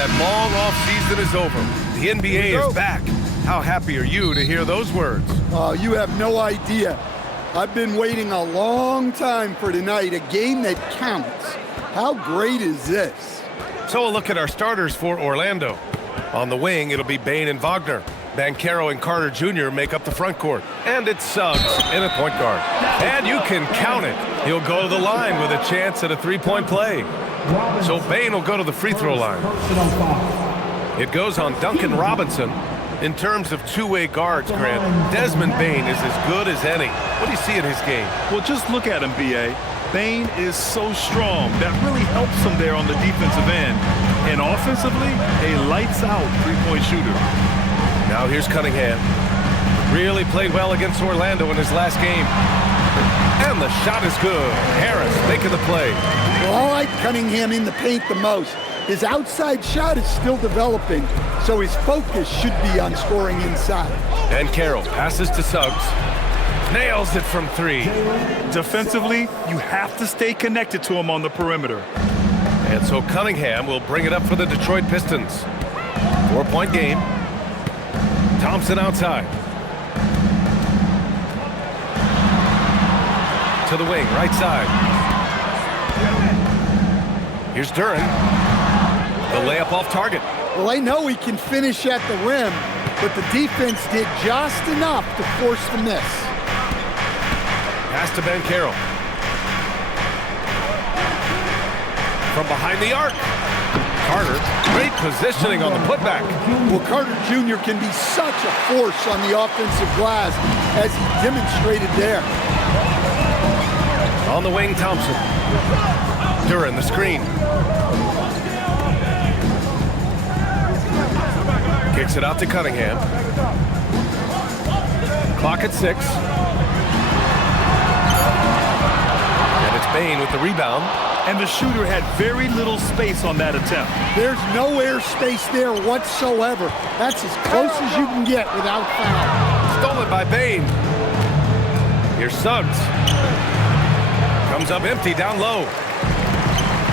that long off season is over. The NBA is back. How happy are you to hear those words? Oh, you have no idea. I've been waiting a long time for tonight, a game that counts. How great is this? So a look at our starters for Orlando. On the wing, it'll be Bane and Wagner. Banchero and Carter Jr. make up the front court. And it's Suggs in at point guard. And you can count it. He'll go to the line with a chance at a three-point play. So Bane will go to the free throw line. It goes on Duncan Robinson. In terms of two-way guards, Grant, Desmond Bane is as good as any. What do you see in his game? Well, just look at him, B.A. Bane is so strong. That really helps him there on the defensive end. And offensively, a lights-out three-point shooter. Now here's Cunningham. Really played well against Orlando in his last game. And the shot is good. Harris making the play. Well, I like Cunningham in the paint the most. His outside shot is still developing, so his focus should be on scoring inside. And Carroll passes to Suggs. Nails it from three. Defensively, you have to stay connected to him on the perimeter. And so Cunningham will bring it up for the Detroit Pistons. 4-point game. Thompson outside. To the wing, right side. Here's Duren. The layup off target. Well, I know he can finish at the rim, but the defense did just enough to force the miss. Pass to Banchero. From behind the arc. Carter, great positioning on the putback. Well, Carter Jr. can be such a force on the offensive glass, as he demonstrated there. On the wing, Thompson. Duren, the screen. Kicks it out to Cunningham. Clock at 6. And it's Bane with the rebound. And the shooter had very little space on that attempt. There's no air space there whatsoever. That's as close as you can get without foul. Stolen by Bane. Here's Suggs. Comes up empty down low.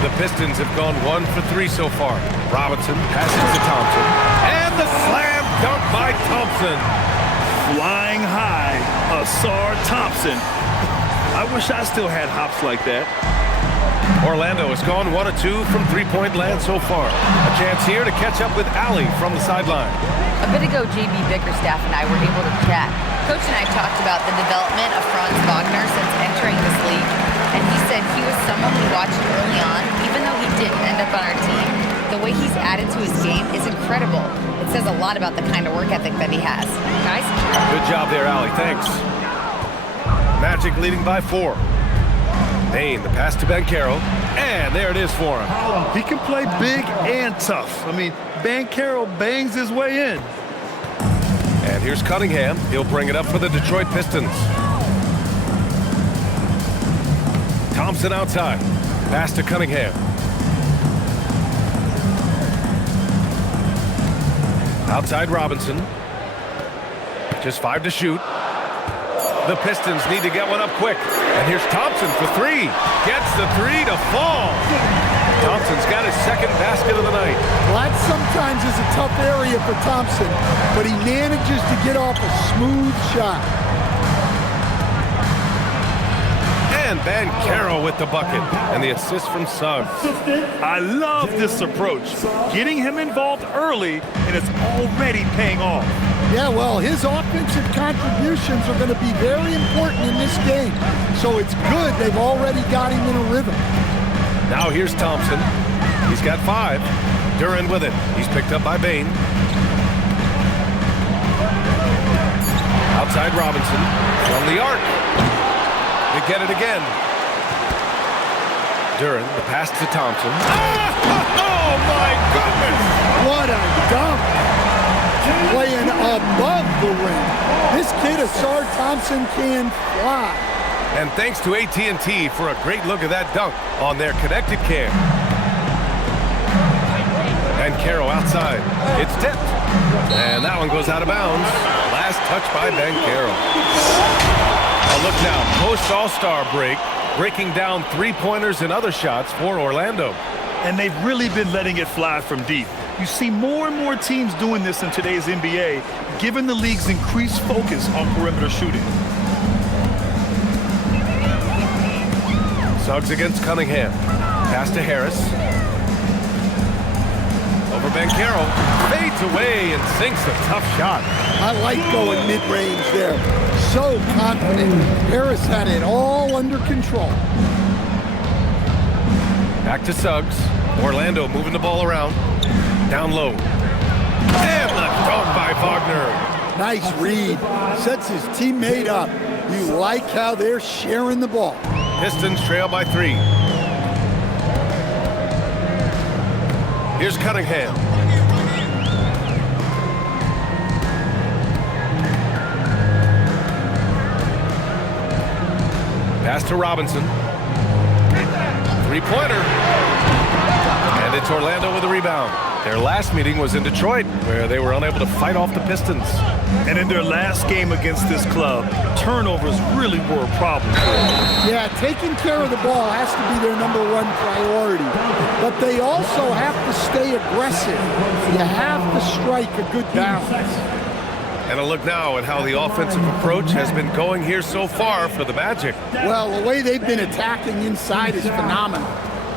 The Pistons have gone 1 for 3 so far. Robinson passes to Thompson. And the slam dunk by Thompson. Flying high, Asar Thompson. I wish I still had hops like that. Orlando has gone 1 of 2 from three-point land so far. A chance here to catch up with Allie from the sideline. A bit ago, JB Bickerstaff and I were able to chat. Coach and I talked about the development of Franz Wagner since entering this league. And he said he was someone we watched early on, even though he didn't end up on our team. The way he's added to his game is incredible. It says a lot about the kind of work ethic that he has. Guys? Good job there, Allie. Thanks. Magic leading by 4. Bane, the pass to Banchero. And there it is for him. He can play big and tough. I mean, Banchero bangs his way in. And here's Cunningham. He'll bring it up for the Detroit Pistons. Thompson outside. Pass to Cunningham. Outside Robinson. Just 5 to shoot. The Pistons need to get one up quick. And here's Thompson for 3. Gets the 3 to fall. Thompson's got his second basket of the night. Well, that sometimes is a tough area for Thompson, but he manages to get off a smooth shot. And Banchero with the bucket. And the assist from Suggs. I love this approach. Getting him involved early, and it's already paying off. Yeah, well, his offensive contributions are going to be very important in this game. So it's good they've already got him in a rhythm. Now here's Thompson. He's got 5. Duren with it. He's picked up by Bane. Outside Robinson. From the arc. They get it again. Duren, the pass to Thompson. Oh, my goodness! What a dunk! Playing above the rim. This kid, Asar Thompson, can fly. And thanks to AT&T for a great look at that dunk on their connected cam. And Carroll outside. It's tipped. And that one goes out of bounds. Last touch by Banchero. A look now, post-All-Star break, breaking down three-pointers and other shots for Orlando. And they've really been letting it fly from deep. You see more and more teams doing this in today's NBA, given the league's increased focus on perimeter shooting. Suggs against Cunningham. Pass to Harris. Over Banchero. Fades away and sinks a tough shot. I like going mid-range there. So confident. Harris had it all under control. Back to Suggs. Orlando moving the ball around. Down low. And the dunk by Wagner. Nice read. Sets his teammate up. You like how they're sharing the ball. Pistons trail by 3. Here's Cunningham. Pass to Robinson. Three-pointer. And it's Orlando with a rebound. Their last meeting was in Detroit, where they were unable to fight off the Pistons. And in their last game against this club, turnovers really were a problem for them. Yeah, taking care of the ball has to be their #1 priority. But they also have to stay aggressive. You have to strike a good balance. And a look now at how the offensive approach has been going here so far for the Magic. Well, the way they've been attacking inside is phenomenal.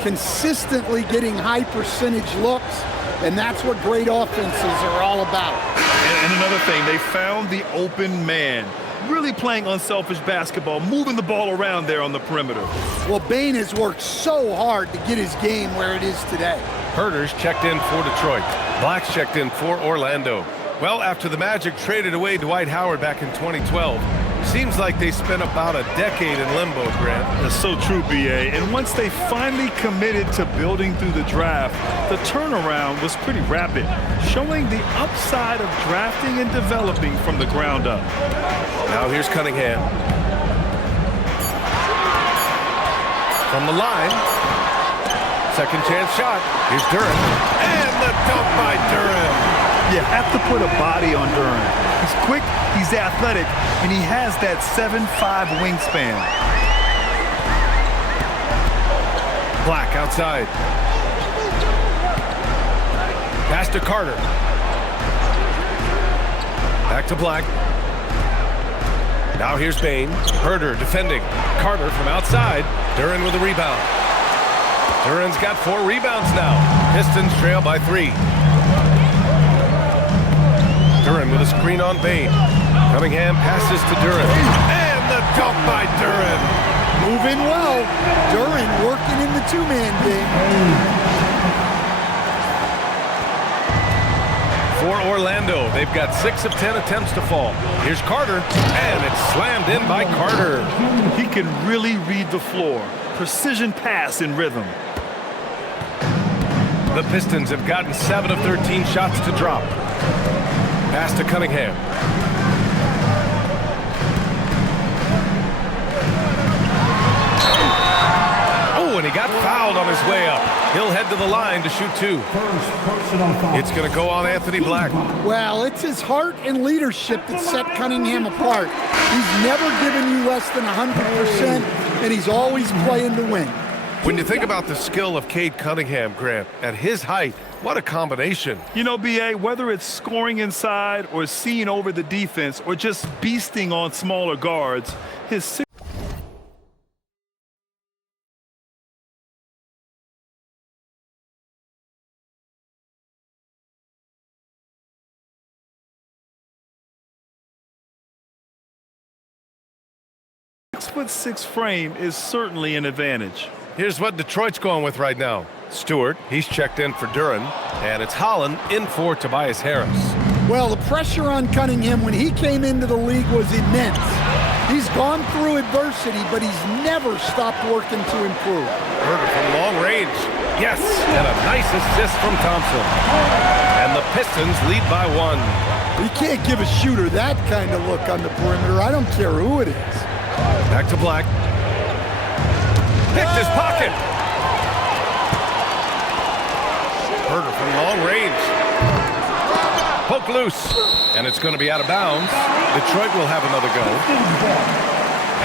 Consistently getting high percentage looks, and that's what great offenses are all about. And another thing, they found the open man. Really playing unselfish basketball, moving the ball around there on the perimeter. Well, Bane has worked so hard to get his game where it is today. Herter's checked in for Detroit. Black's checked in for Orlando. Well, after the Magic traded away Dwight Howard back in 2012, seems like they spent about a decade in limbo, Grant. That's so true, B.A. And once they finally committed to building through the draft, the turnaround was pretty rapid, showing the upside of drafting and developing from the ground up. Now here's Cunningham. From the line. Second chance shot. Here's Duren. And the dunk by Duren. You have to put a body on Duren. He's quick, he's athletic, and he has that 7'5" wingspan. Black outside. Pass to Carter. Back to Black. Now here's Bane. Herter defending. Carter from outside. Duren with a rebound. Duren's got 4 rebounds now. Pistons trail by 3. Duren with a screen on Bane. Cunningham passes to Duren. And the dunk by Duren. Moving well. Duren working in the two-man game. For Orlando, they've got 6 of 10 attempts to fall. Here's Carter, and it's slammed in by Carter. He can really read the floor. Precision pass in rhythm. The Pistons have gotten 7 of 13 shots to drop. Pass to Cunningham. Oh, and he got fouled on his way up. He'll head to the line to shoot 2. It's going to go on Anthony Black. Well, it's his heart and leadership that set Cunningham apart. He's never given you less than 100%, and he's always playing to win. When you think about the skill of Cade Cunningham, Grant, at his height, what a combination. You know, B.A., whether it's scoring inside or seeing over the defense or just beasting on smaller guards, his .6' frame is certainly an advantage. Here's what Detroit's going with right now. Stewart, he's checked in for Duren, and it's Holland in for Tobias Harris. Well, the pressure on Cunningham when he came into the league was immense. He's gone through adversity, but he's never stopped working to improve. Herter from long range. Yes, and a nice assist from Thompson. And the Pistons lead by 1. You can't give a shooter that kind of look on the perimeter. I don't care who it is. Back to Black. Picked his pocket. Herter from long range. Poke loose. And it's going to be out of bounds. Detroit will have another go.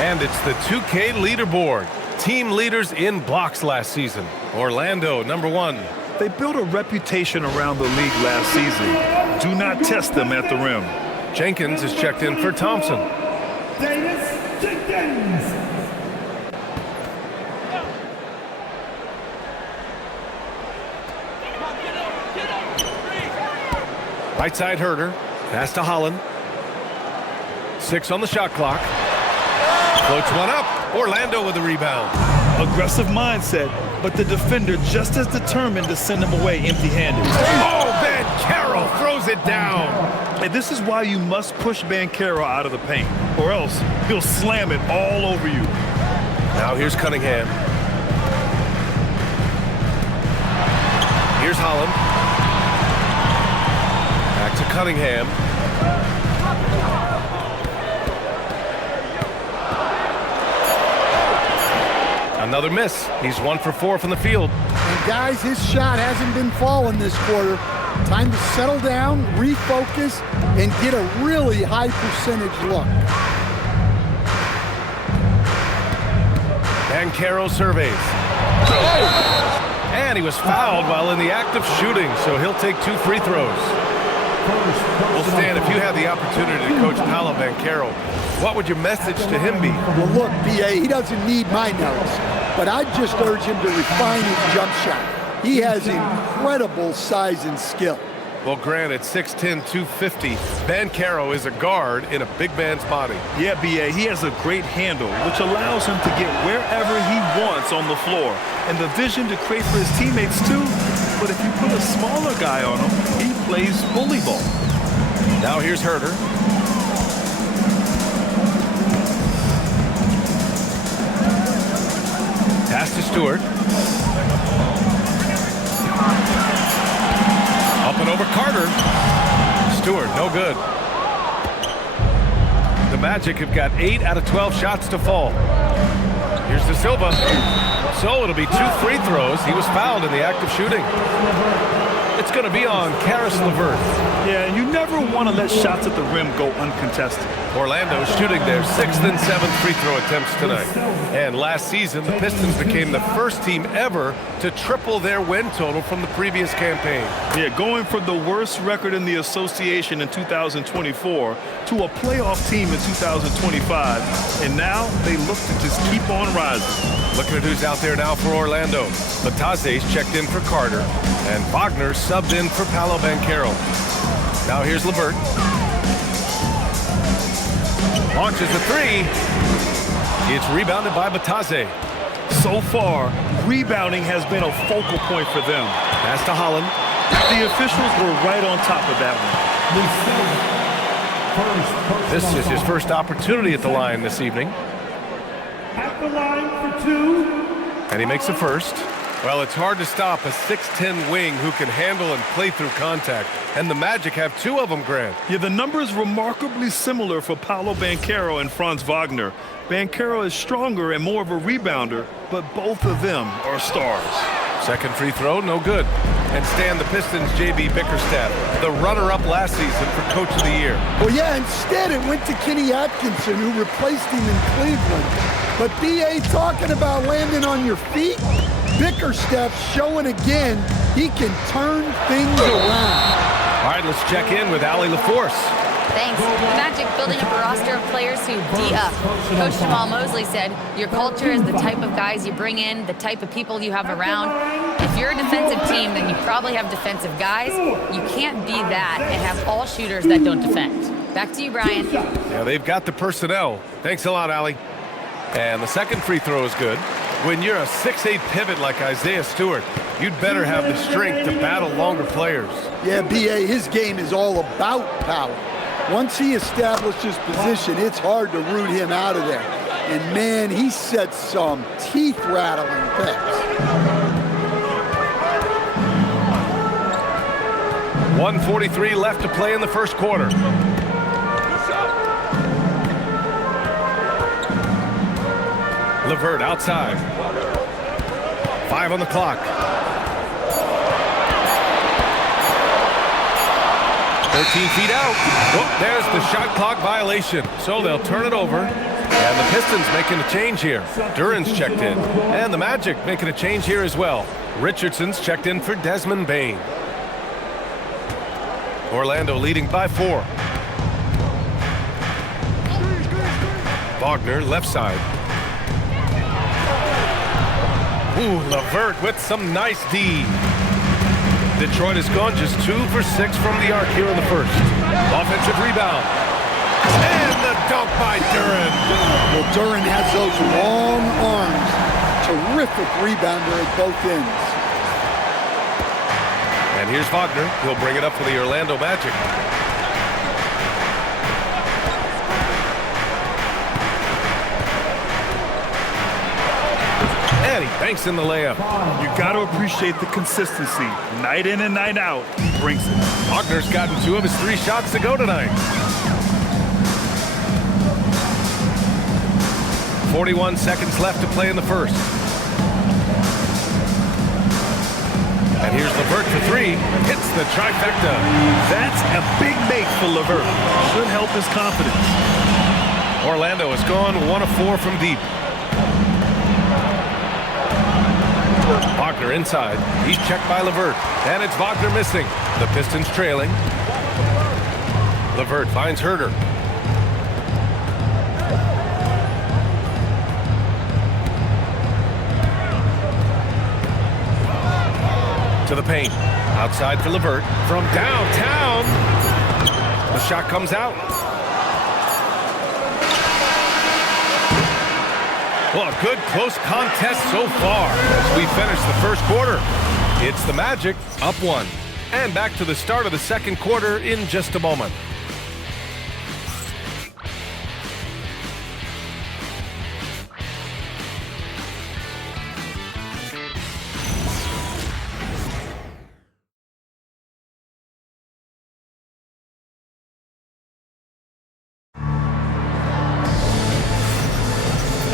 And it's the 2K leaderboard. Team leaders in blocks last season. Orlando, #1. They built a reputation around the league last season. Do not test them at the rim. Jenkins is checked in for Thompson. Jenkins. Right side Herder. Pass to Holland. 6 on the shot clock. Floats one up. Orlando with the rebound. Aggressive mindset, but the defender just as determined to send him away empty-handed. Oh, Banchero throws it down. And this is why you must push Banchero out of the paint, or else he'll slam it all over you. Now here's Cunningham. Here's Holland. Back to Cunningham. Another miss. He's 1 for 4 from the field. And guys, his shot hasn't been falling this quarter. Time to settle down, refocus, and get a really high percentage look. Banchero surveys. And he was fouled while in the act of shooting, so he'll take 2 free throws. Well, Stan, if you had the opportunity to coach Paolo Banchero, what would your message to him be? Well, look, B.A., he doesn't need my notes, but I'd just urge him to refine his jump shot. He has incredible size and skill. Well, granted, 6'10", 250, Banchero is a guard in a big man's body. Yeah, B.A., he has a great handle, which allows him to get wherever he wants on the floor, and the vision to create for his teammates, too. But if you put a smaller guy on him, he plays bully ball. Now here's Herder. Pass to Stewart. Up and over Carter. Stewart, no good. The Magic have got 8 out of 12 shots to fall. Here's De Silva. So it'll be 2 free throws. He was fouled in the act of shooting. It's going to be on Karis LeVert. Yeah, you never want to let shots at the rim go uncontested. Orlando shooting their 6th and 7th free throw attempts tonight. And last season, the Pistons became the first team ever to triple their win total from the previous campaign. Yeah, going from the worst record in the association in 2024 to a playoff team in 2025. And now they look to just keep on rising. Looking at who's out there now for Orlando. Bataze's checked in for Carter, and Wagner subbed in for Paolo Banchero. Now here's LeVert. Launches a 3. It's rebounded by Bataze. So far, rebounding has been a focal point for them. Pass to Holland. The officials were right on top of that one. This is his first opportunity at the line this evening. At the line for 2. And he makes the first. Well, it's hard to stop a 6'10" wing who can handle and play through contact. And the Magic have 2 of them, Grant. Yeah, the numbers remarkably similar for Paolo Banchero and Franz Wagner. Banchero is stronger and more of a rebounder, but both of them are stars. Second free throw, no good. And Stan, the Pistons' J.B. Bickerstaff, the runner-up last season for Coach of the Year. Well, yeah, instead it went to Kenny Atkinson, who replaced him in Cleveland. But B.A. talking about landing on your feet, Bickerstaff showing again he can turn things around. All right, let's check in with Allie LaForce. Thanks. The Magic building up a roster of players who D-up. Coach Jamal Mosley said, your culture is the type of guys you bring in, the type of people you have around. If you're a defensive team, then you probably have defensive guys. You can't be that and have all shooters that don't defend. Back to you, Brian. Yeah, they've got the personnel. Thanks a lot, Allie. And the second free throw is good. When you're a 6'8" pivot like Isaiah Stewart, you'd better have the strength to battle longer players. Yeah, B.A., his game is all about power. Once he establishes position, it's hard to root him out of there. And, man, he sets some teeth-rattling picks. 1:43 left to play in the first quarter. LeVert outside. 5 on the clock. 13 feet out. Oh, there's the shot clock violation. So they'll turn it over. And the Pistons making a change here. Duran's checked in. And the Magic making a change here as well. Richardson's checked in for Desmond Bain. Orlando leading by 4. Wagner, left side. Ooh, LeVert with some nice D. Detroit has gone just 2 for 6 from the arc here in the first. Offensive rebound. And the dunk by Duren. Well, Duren has those long arms. Terrific rebounder at both ends. And here's Wagner. He'll bring it up for the Orlando Magic. And he banks in the layup. You got to appreciate the consistency. Night in and night out, he brings it. Wagner's gotten 2 of his 3 shots to go tonight. 41 seconds left to play in the first. And here's LeVert for 3. Hits the trifecta. That's a big make for LeVert. Should help his confidence. Orlando has gone 1 of 4 from deep. Wagner inside. He's checked by LeVert. And it's Wagner missing. The Pistons trailing. LeVert finds Herter. To the paint. Outside for LeVert. From downtown. The shot comes out. Well, a good close contest so far as we finish the first quarter. It's the Magic up 1. And back to the start of the second quarter in just a moment.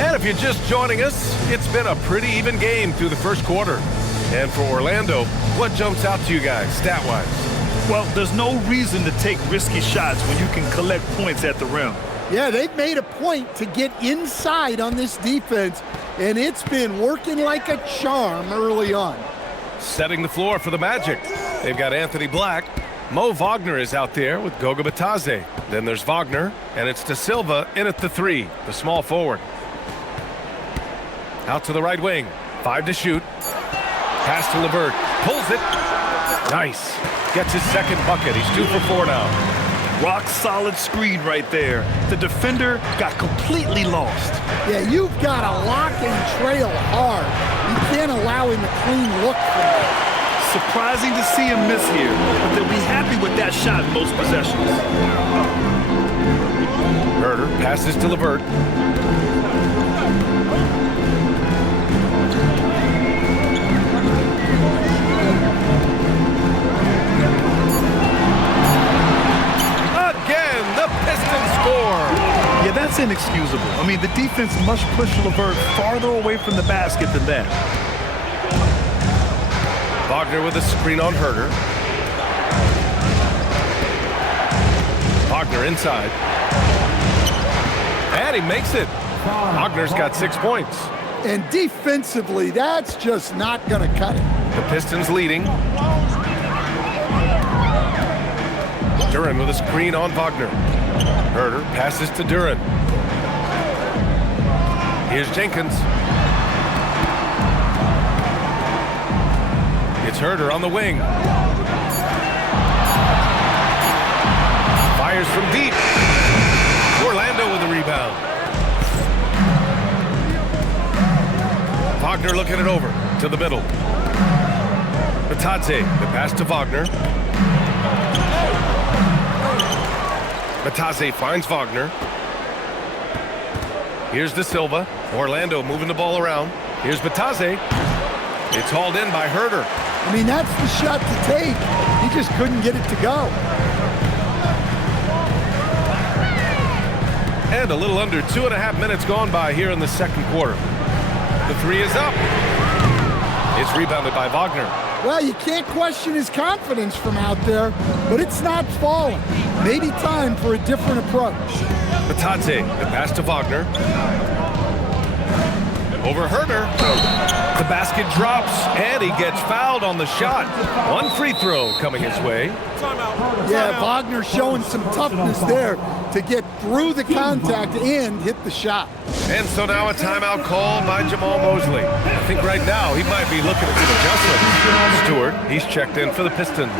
And if you're just joining us, it's been a pretty even game through the first quarter. And for Orlando, what jumps out to you guys, stat-wise? Well, there's no reason to take risky shots when you can collect points at the rim. Yeah, they've made a point to get inside on this defense, and it's been working like a charm early on. Setting the floor for the Magic. They've got Anthony Black. Mo Wagner is out there with Goga Bitadze. Then there's Wagner, and it's De Silva in at the 3, the small forward. Out to the right wing. 5 to shoot. Pass to LeVert. Pulls it. Nice. Gets his second bucket. He's 2 for 4 now. Rock solid screen right there. The defender got completely lost. Yeah, you've got to lock and trail hard. You can't allow him a clean look from that. Surprising to see him miss here, but they'll be happy with that shot most possessions. Herter passes to LeVert. Yeah, that's inexcusable. I mean, the defense must push LeVert farther away from the basket than that. Wagner with a screen on Herter. Wagner inside. And he makes it. Wagner's got 6 points. And defensively, that's just not going to cut it. The Pistons leading. Duren with a screen on Wagner. Herter passes to Duren. Here's Jenkins. It's Herter on the wing. Fires from deep. Orlando with the rebound. Wagner looking it over to the middle. Bitadze, the pass to Wagner. Bitadze finds Wagner. Here's De Silva. Orlando moving the ball around. Here's Bitadze. It's hauled in by Herter. I mean, that's the shot to take. He just couldn't get it to go. And a little under 2.5 minutes gone by here in the second quarter. The 3 is up. It's rebounded by Wagner. Well, you can't question his confidence from out there, but it's not falling. Maybe time for a different approach. Bitadze, the pass to Wagner. over Herder. The basket drops, and he gets fouled on the shot. One free throw coming his way. Yeah, Wagner showing some toughness there to get through the contact and hit the shot. And so now a timeout called by Jamal Mosley. I think right now he might be looking at some adjustments. Stewart, he's checked in for the Pistons.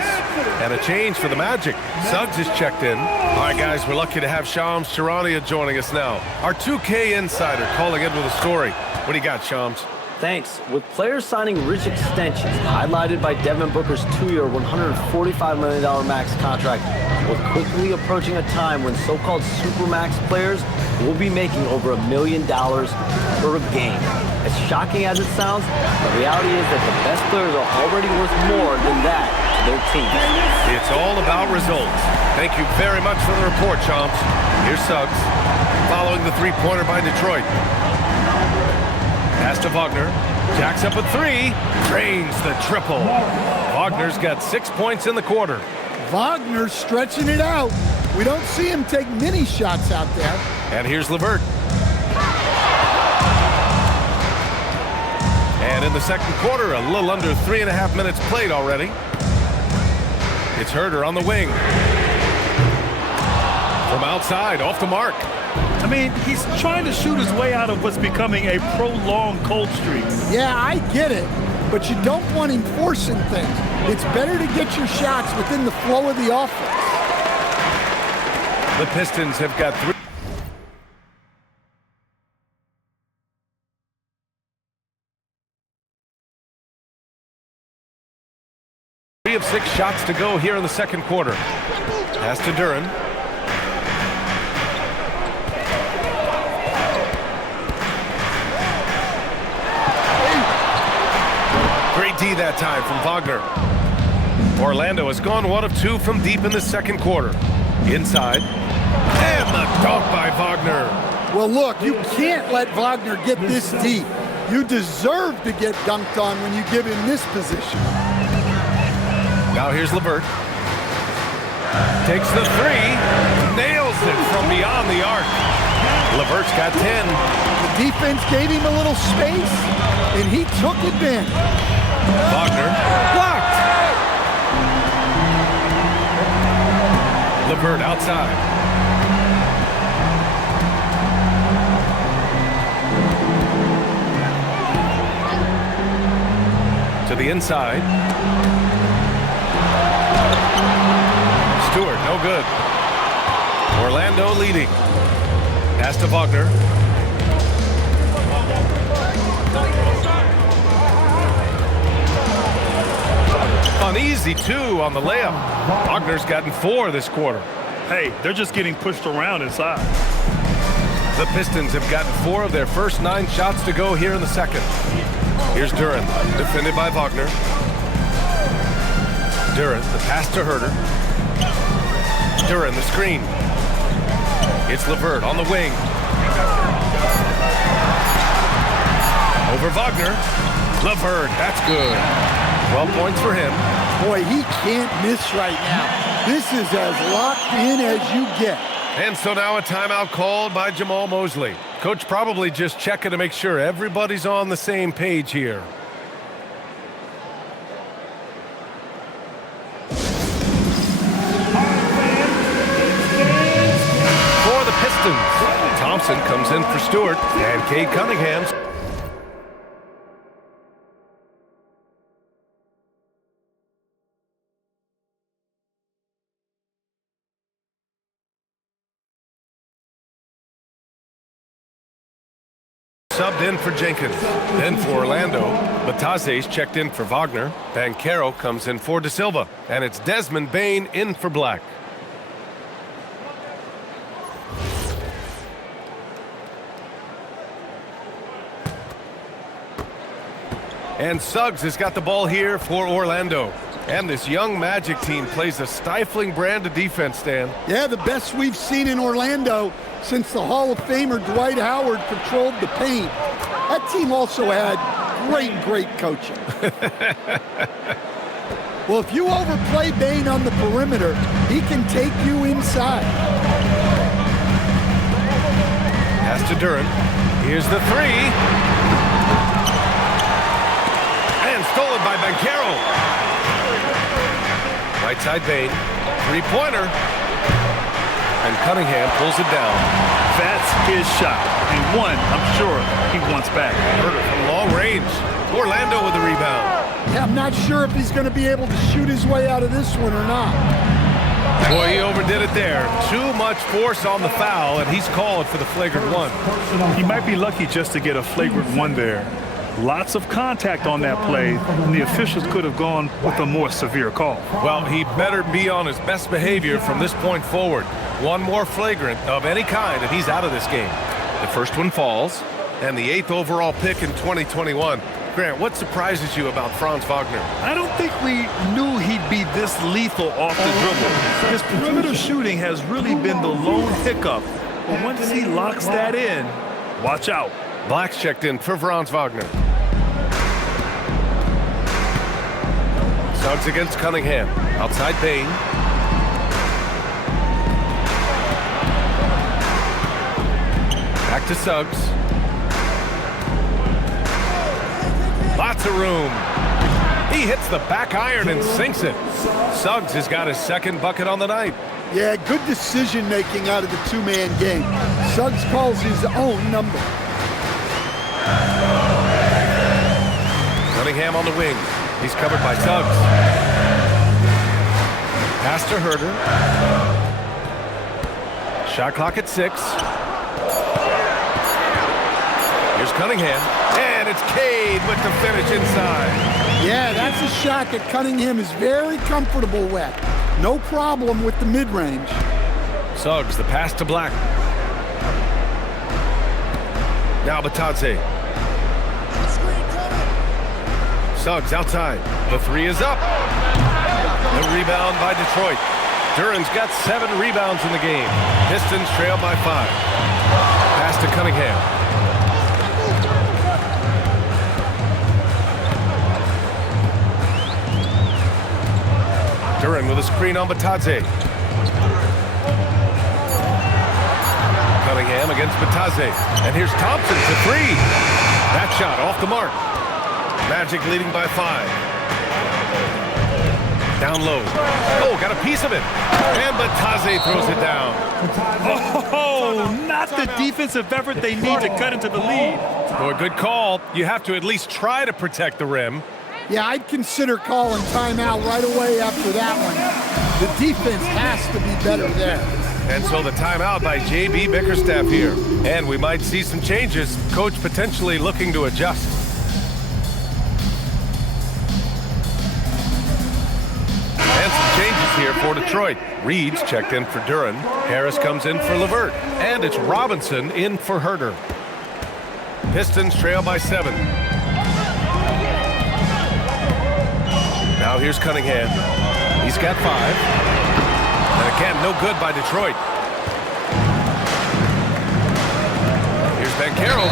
And a change for the Magic. Suggs is checked in. All right, guys, we're lucky to have Shams Charania joining us now. Our 2K insider calling in with a story. What do you got, Shams? Thanks. With players signing rich extensions, highlighted by Devin Booker's 2-year, $145 million max contract, we're quickly approaching a time when so-called supermax players will be making over $1 million per game. As shocking as it sounds, the reality is that the best players are already worth more than that to their teams. It's all about results. Thank you very much for the report, Shams. Here's Suggs, following the three-pointer by Detroit. Pass to Wagner. Jacks up a three. Drains the triple. Wagner's got 6 points in the quarter. Wagner stretching it out. We don't see him take many shots out there. And here's LeVert. And in the second quarter, a little under 3.5 minutes played already. It's Herder on the wing. From outside, off the mark. I mean, he's trying to shoot his way out of what's becoming a prolonged cold streak. Yeah, I get it, but you don't want him forcing things. It's better to get your shots within the flow of the offense. The Pistons have got 3 of 6 shots to go here in the second quarter. Pass to Duren. Great D that time from Wagner. Orlando has gone 1 of 2 from deep in the second quarter. Inside. And the dunk by Wagner. Well, look, you can't let Wagner get this deep. You deserve to get dunked on when you give him this position. Now here's LeVert. Takes the three. Nails it from beyond the arc. LeVert's got 10. The defense gave him a little space, and he took advantage. Wagner blocked. LeVert outside. To the inside. Stewart, no good. Orlando leading. Pass to Wagner. Uneasy, too, on the layup. Wagner's gotten 4 this quarter. Hey, they're just getting pushed around inside. The Pistons have gotten 4 of their first 9 shots to go here in the second. Here's Duren, defended by Wagner. Duren, the pass to Herder. Duren, the screen. It's LeVert on the wing. Over Wagner. LeVert, that's good. 12 points for him. Boy, he can't miss right now. This is as locked in as you get. And so now a timeout called by Jamal Mosley. Coach probably just checking to make sure everybody's on the same page here. For the Pistons, Thompson comes in for Stewart and Cade Cunningham. Subbed in for Jenkins. Then for Orlando, Batase's checked in for Wagner. Banchero comes in for De Silva. And it's Desmond Bane in for Black. And Suggs has got the ball here for Orlando. And this young Magic team plays a stifling brand of defense, Stan. Yeah, the best we've seen in Orlando since the Hall of Famer Dwight Howard patrolled the paint. That team also had great coaching. Well, if you overplay Bane on the perimeter, he can take you inside. Pass to Duren. Here's the three. stolen by Banchero. Right side Bain. Three-pointer. And Cunningham pulls it down. That's his shot. And one, I'm sure, he wants back. Herder from long range. Orlando with the rebound. Yeah, I'm not sure if he's going to be able to shoot his way out of this one or not. Boy, he overdid it there. Too much force on the foul, and he's called for the flagrant one. He might be lucky just to get a flagrant one there. Lots of contact on that play, and the officials could have gone with a more severe call. Well, he better be on his best behavior from this point forward. One more flagrant of any kind, and he's out of this game. The first one falls, and the 8th overall pick in 2021. Grant, what surprises you about Franz Wagner? I don't think we knew he'd be this lethal off the dribble. His perimeter shooting has really been the lone hiccup. But once he locks that in, watch out. Black's checked in for Franz Wagner. Suggs against Cunningham. Outside Bain. Back to Suggs. Lots of room. He hits the back iron and sinks it. Suggs has got his second bucket on the night. Yeah, good decision-making out of the two-man game. Suggs calls his own number. Cunningham on the wing. He's covered by Suggs. Pass to Herder. Shot clock at 6. Here's Cunningham. And it's Cade with the finish inside. Yeah, that's a shot that Cunningham is very comfortable with. No problem with the mid-range. Suggs, the pass to Black. Now Batadze. Suggs outside. The three is up. The rebound by Detroit. Duran's got 7 rebounds in the game. Pistons trail by 5. Pass to Cunningham. Duran with a screen on Batadze. Cunningham against Batadze. And here's Thompson for 3. That shot off the mark. Magic leading by 5. Down low. Oh, got a piece of it. And Batadze throws it down. Oh, not the defensive effort they need to cut into the lead. Boy, good call. You have to at least try to protect the rim. Yeah, I'd consider calling timeout right away after that one. The defense has to be better there. And so the timeout by J.B. Bickerstaff here. And we might see some changes. Coach potentially looking to adjust. And some changes here for Detroit. Reed's checked in for Duran. Harris comes in for LeVert. And it's Robinson in for Herder. Pistons trail by 7. Now here's Cunningham. He's got 5. And again, no good by Detroit. Here's Banchero.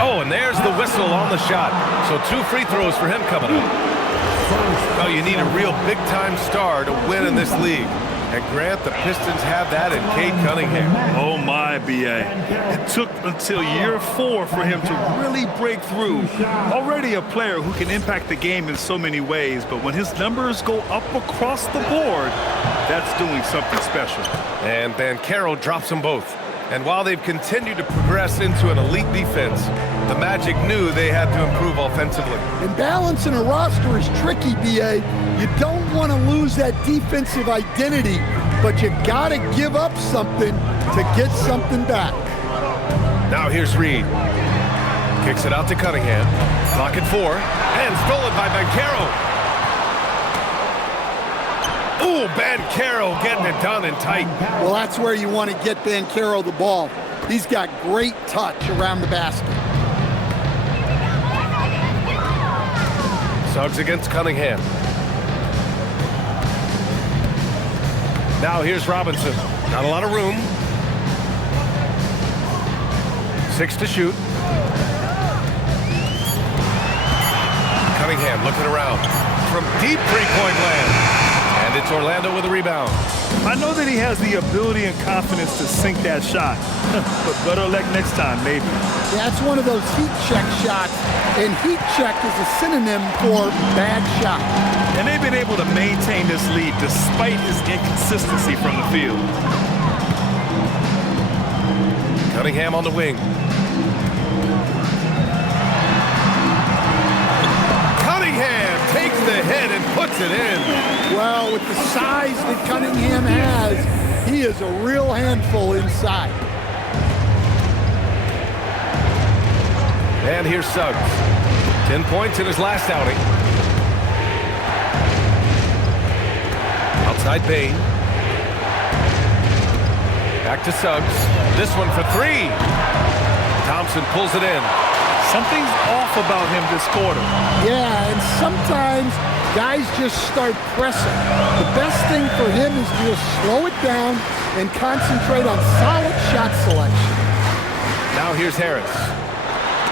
Oh, and there's the whistle on the shot. So 2 free throws for him coming up. Well, you need a real big-time star to win in this league. And Grant, the Pistons have that in Cade Cunningham. Oh my, B.A. It took until year 4 for him to really break through. Already a player who can impact the game in so many ways, but when his numbers go up across the board, that's doing something special. And Banchero drops them both. And while they've continued to progress into an elite defense, the Magic knew they had to improve offensively. And balancing a roster is tricky, B.A. You don't want to lose that defensive identity, but you got to give up something to get something back. Now here's Reed. Kicks it out to Cunningham. Clock at 4. And stolen by Banchero. Ooh, Banchero getting it done and tight. Well, that's where you want to get Banchero the ball. He's got great touch around the basket. Suggs against Cunningham. Now here's Robinson. Not a lot of room. 6 to shoot. Cunningham looking around from deep three-point land. And it's Orlando with a rebound. I know that he has the ability and confidence to sink that shot, but better luck next time, maybe. That's one of those heat check shots, and heat check is a synonym for bad shot. And they've been able to maintain this lead despite his inconsistency from the field. Cunningham on the wing. Cunningham takes the head and puts it in. Well, with the size that Cunningham has, he is a real handful inside. And here's Suggs. 10 points in his last outing. Outside Bain. Back to Suggs. This one for three. Thompson pulls it in. Something's off about him this quarter. Yeah, and sometimes guys just start pressing. The best thing for him is to just slow it down and concentrate on solid shot selection. Now here's Harris.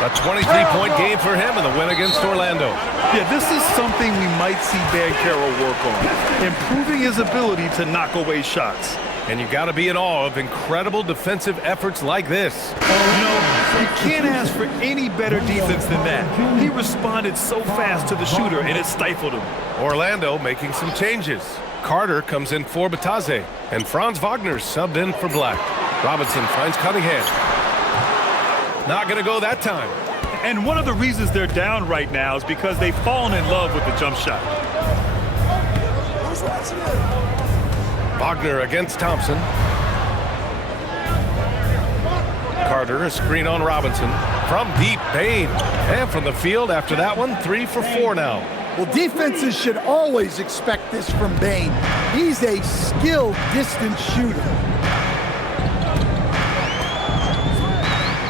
A 23-point game for him in the win against Orlando. Yeah, this is something we might see Banchero work on, improving his ability to knock away shots. And you got to be in awe of incredible defensive efforts like this. You can't ask for any better defense than that. He responded so fast to the shooter, and it stifled him. Orlando making some changes. Carter comes in for Bataze, and Franz Wagner subbed in for Black. Robinson finds Cunningham. Not going to go that time. And one of the reasons they're down right now is because they've fallen in love with the jump shot. Wagner against Thompson. Carter, a screen on Robinson. From deep, Bain. And from the field after that one, 3 for 4 now. Well, defenses should always expect this from Bain. He's a skilled distance shooter.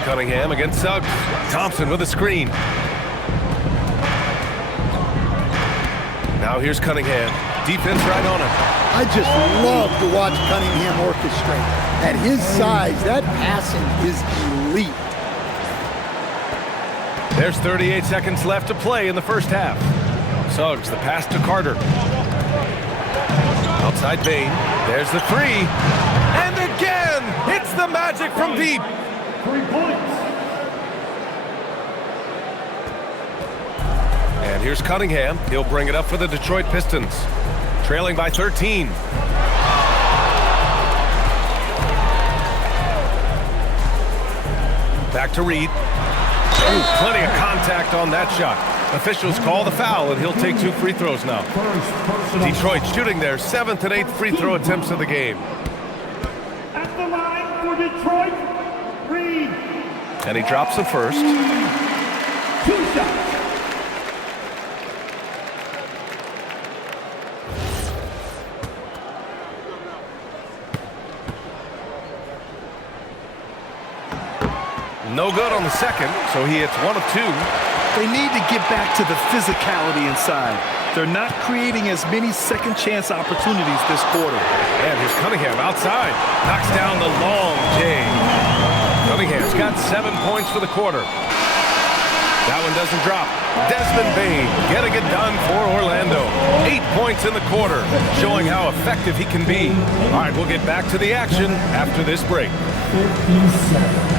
Cunningham against Suggs. Thompson with a screen. Now here's Cunningham. Defense right on him. I just love to watch Cunningham orchestrate. At his size, that passing is elite. There's 38 seconds left to play in the first half. Suggs, the pass to Carter. Outside Bain. There's the three. And again, it's the magic from deep. 3 points. And here's Cunningham. He'll bring it up for the Detroit Pistons. Trailing by 13. Back to Reed. Ooh, plenty of contact on that shot. Officials call the foul, and he'll take 2 free throws now. Detroit shooting their 7th and 8th free throw attempts of the game. At the line for Detroit, Reed. And he drops the first. 2 shots. No good on the second, so he hits 1 of 2. They need to get back to the physicality inside. They're not creating as many second chance opportunities this quarter. And here's Cunningham outside. Knocks down the long J. Cunningham's got 7 points for the quarter. That one doesn't drop. Desmond Bain getting it done for Orlando. 8 points in the quarter, showing how effective he can be. All right, we'll get back to the action after this break. 57.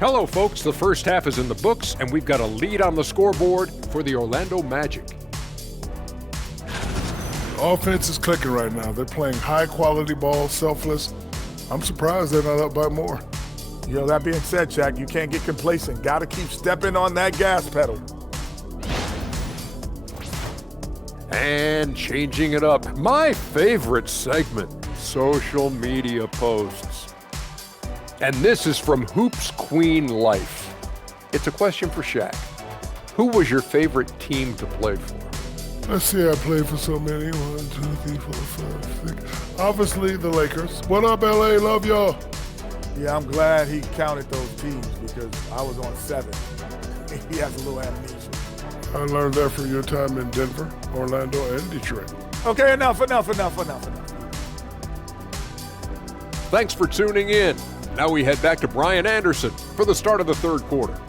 Hello, folks. The first half is in the books, and we've got a lead on the scoreboard for the Orlando Magic. Offense is clicking right now. They're playing high-quality ball, selfless. I'm surprised they're not up by more. You know, that being said, Shaq, you can't get complacent. Got to keep stepping on that gas pedal. And changing it up, my favorite segment, social media posts. And this is from Hoops Queen Life. It's a question for Shaq. Who was your favorite team to play for? Let's see, I played for so many. 1, 2, 3, 4, 5, 6. Obviously, the Lakers. What up, LA? Love y'all. Yeah, I'm glad he counted those teams because I was on 7. He has a little amnesia. I learned that from your time in Denver, Orlando, and Detroit. Okay, enough. Thanks for tuning in. Now we head back to Brian Anderson for the start of the third quarter.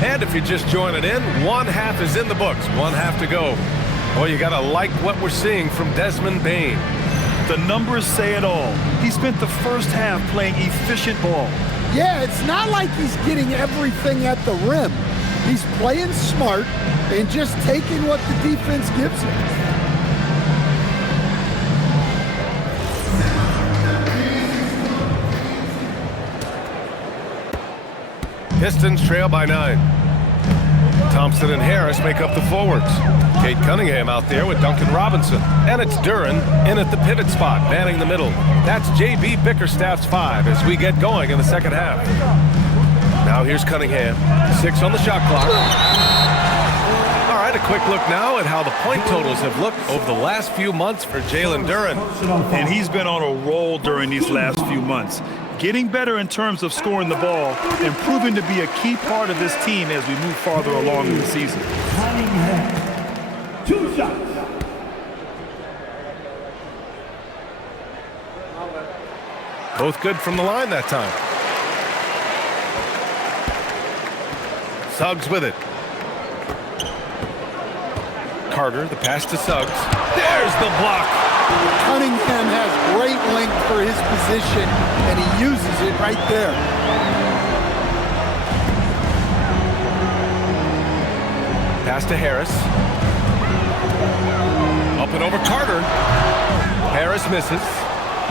And if you're just joining in, one half is in the books, one half to go. Boy, you gotta like what we're seeing from Desmond Bane. The numbers say it all. He spent the first half playing efficient ball. Yeah, it's not like he's getting everything at the rim. He's playing smart and just taking what the defense gives him. Pistons trail by 9. Thompson and Harris make up the forwards. Kate Cunningham out there with Duncan Robinson. And it's Duren in at the pivot spot, manning the middle. That's J.B. Bickerstaff's 5 as we get going in the second half. Now here's Cunningham. 6 on the shot clock. All right, a quick look now at how the point totals have looked over the last few months for Jalen Duren. And he's been on a roll during these last few months. Getting better in terms of scoring the ball and proving to be a key part of this team as we move farther along in the season. Cunningham. 2 shots. Both good from the line that time. Suggs with it. Carter, the pass to Suggs. There's the block. Cunningham has great length for his position, and he uses it right there. Pass to Harris. Up and over Carter. Harris misses.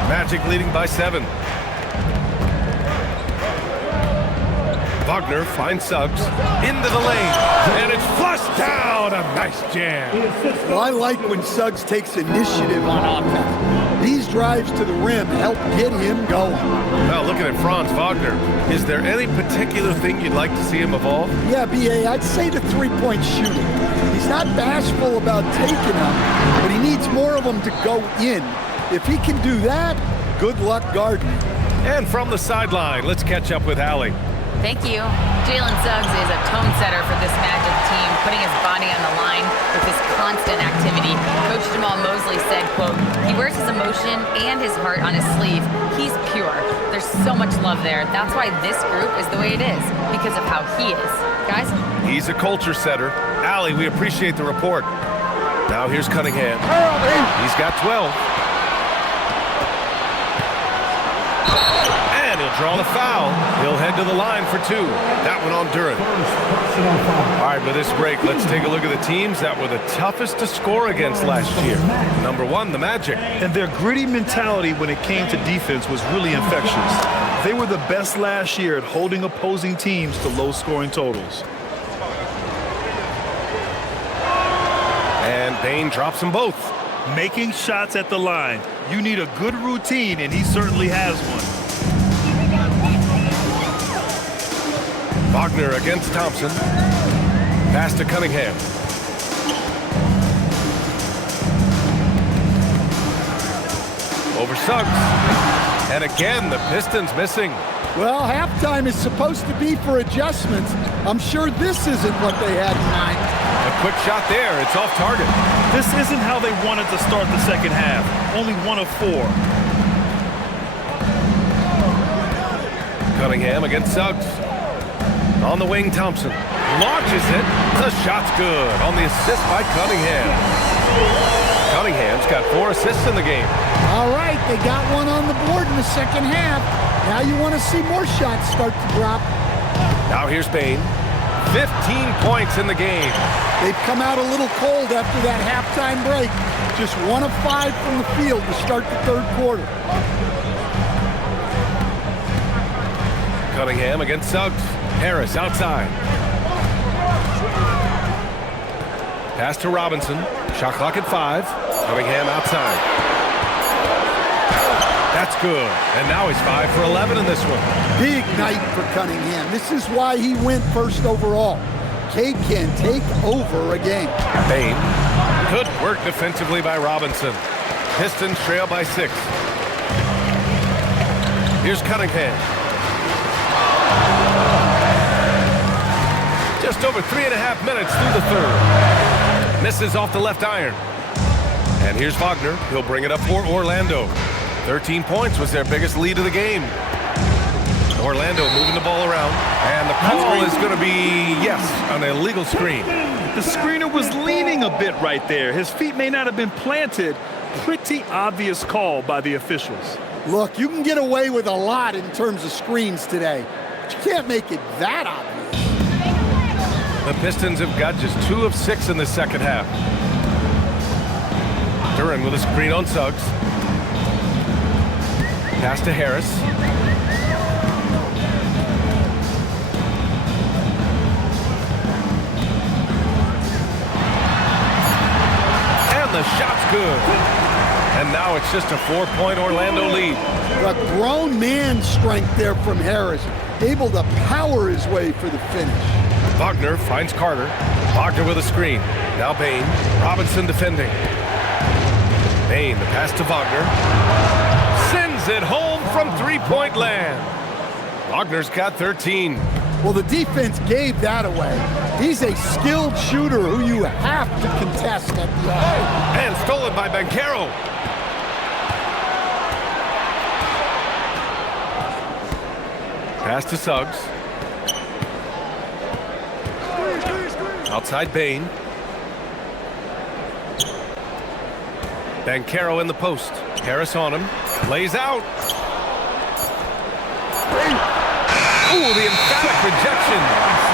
Magic leading by 7. Wagner finds Suggs into the lane, and it's flushed down. A nice jam. Well, I like when Suggs takes initiative on offense. These drives to the rim help get him going. Well, looking at Franz Wagner, is there any particular thing you'd like to see him evolve? Yeah, B.A., I'd say the three-point shooting. He's not bashful about taking them, but he needs more of them to go in. If he can do that, good luck guarding. And from the sideline, let's catch up with Allie. Thank you. Jalen Suggs is a tone setter for this Magic team, putting his body on the line with his constant activity. Coach Jamal Mosley said, quote, he wears his emotion and his heart on his sleeve. He's pure. There's so much love there. That's why this group is the way it is, because of how he is. Guys? He's a culture setter. Allie, we appreciate the report. Now here's Cunningham. He's got 12. Draw the foul. He'll head to the line for 2. That one on Duren. All right, with this break, let's take a look at the teams that were the toughest to score against last year. Number 1, the Magic. And their gritty mentality when it came to defense was really infectious. They were the best last year at holding opposing teams to low-scoring totals. And Bane drops them both. Making shots at the line. You need a good routine, and he certainly has one. Wagner against Thompson. Pass to Cunningham. Over Suggs. And again, the Pistons missing. Well, halftime is supposed to be for adjustments. I'm sure this isn't what they had in mind. A quick shot there. It's off target. This isn't how they wanted to start the second half. Only 1 of 4. Cunningham against Suggs. On the wing, Thompson launches it. The shot's good on the assist by Cunningham. Cunningham's got 4 assists in the game. All right, they got one on the board in the second half. Now you want to see more shots start to drop. Now here's Bane. 15 points in the game. They've come out a little cold after that halftime break. Just 1 of 5 from the field to start the third quarter. Cunningham against Suggs. Harris outside. Pass to Robinson. Shot clock at 5. Cunningham outside. That's good. And now he's 5 for 11 in this one. Big night for Cunningham. This is why he went first overall. Cade can take over a game. Bain. Good work defensively by Robinson. Pistons trail by 6. Here's Cunningham. Just over 3.5 minutes through the third. Misses off the left iron. And here's Wagner. He'll bring it up for Orlando. 13 points was their biggest lead of the game. Orlando moving the ball around. And the call is going to be, yes, an illegal screen. The screener was leaning a bit right there. His feet may not have been planted. Pretty obvious call by the officials. Look, you can get away with a lot in terms of screens today, but you can't make it that obvious. The Pistons have got just 2 of 6 in the second half. Duren with a screen on Suggs. Pass to Harris. And the shot's good. And now it's just a 4-point Orlando lead. A grown man strength there from Harris, able to power his way for the finish. Wagner finds Carter. Wagner with a screen. Now Bain. Robinson defending. Bain, the pass to Wagner. Sends it home from 3-point land. Wagner's got 13. Well, the defense gave that away. He's a skilled shooter who you have to contest at the end. And stolen by Banchero. Pass to Suggs. Outside Bain. Banchero in the post. Harris on him. Lays out. Ooh, the emphatic rejection.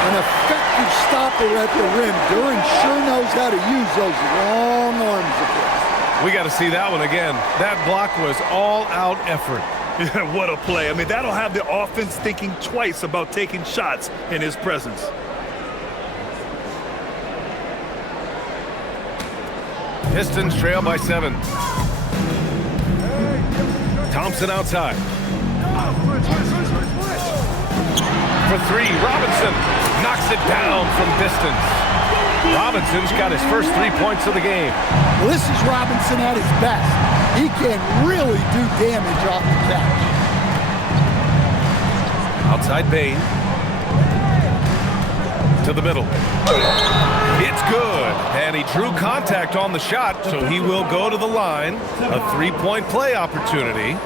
An effective stopper at the rim. Duren sure knows how to use those long arms of his. We got to see that one again. That block was all-out effort. Yeah, what a play. I mean, that'll have the offense thinking twice about taking shots in his presence. Pistons trail by 7. Thompson outside. For 3, Robinson knocks it down from distance. Robinson's got his first 3 points of the game. Well, this is Robinson at his best. He can really do damage off the catch. Outside Bain. To the middle. It's good. And he drew contact on the shot, so he will go to the line. A 3-point play opportunity.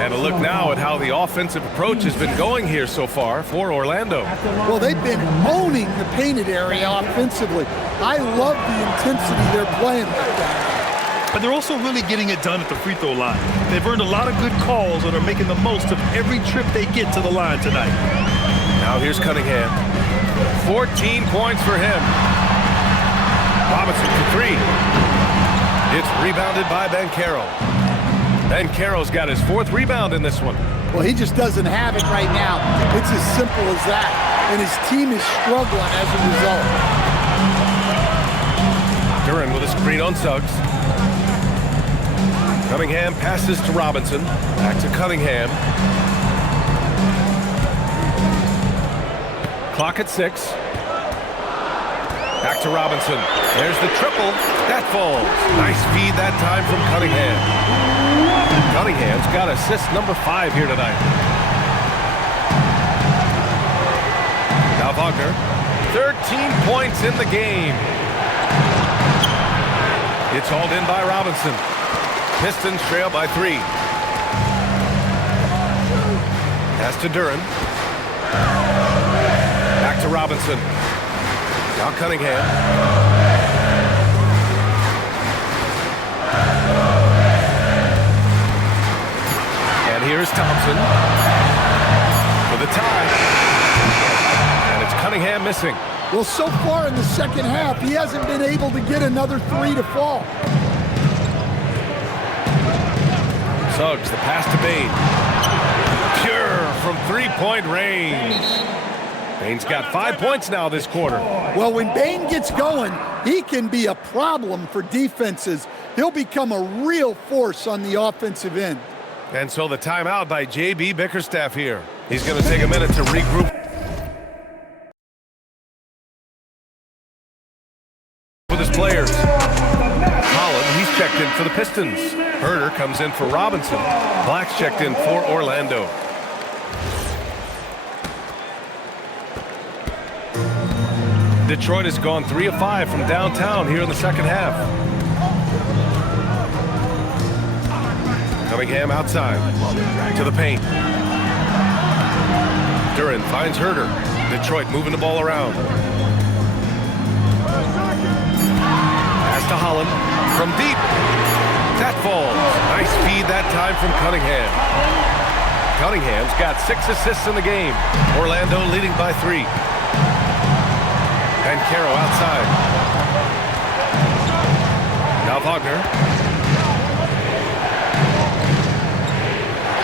And a look now at how the offensive approach has been going here so far for Orlando. Well, they've been owning the painted area offensively. I love the intensity they're playing with that. But they're also really getting it done at the free throw line. They've earned a lot of good calls and are making the most of every trip they get to the line tonight. Now here's Cunningham. 14 points for him. Robinson for 3. It's rebounded by Banchero. Banchero's got his 4th rebound in this one. Well, he just doesn't have it right now. It's as simple as that. And his team is struggling as a result. Duren with a screen on Suggs. Cunningham passes to Robinson. Back to Cunningham. Clock at 6. Back to Robinson. There's the triple. That falls. Nice feed that time from Cunningham. Cunningham's got assist number 5 here tonight. Now Wagner. 13 points in the game. It's hauled in by Robinson. Pistons trail by 3. Pass to Duren. Back to Robinson. Now Cunningham. And here's Thompson for the tie. And it's Cunningham missing. Well, so far in the second half, he hasn't been able to get another 3 to fall. Suggs, the pass to Bain. Pure from 3-point range. Bain's got 5 points now this quarter. Well, when Bain gets going, he can be a problem for defenses. He'll become a real force on the offensive end. And so the timeout by J.B. Bickerstaff here. He's going to take a minute to regroup with his players. Holland, he's checked in for the Pistons. Herder comes in for Robinson. Black's checked in for Orlando. Detroit has gone 3 of 5 from downtown here in the second half. Cunningham outside to the paint. Duren finds Herder. Detroit moving the ball around. Pass to Holland from deep. That falls. Nice feed that time from Cunningham. Cunningham's got 6 assists in the game. Orlando leading by 3. And Caro outside. Now Wagner.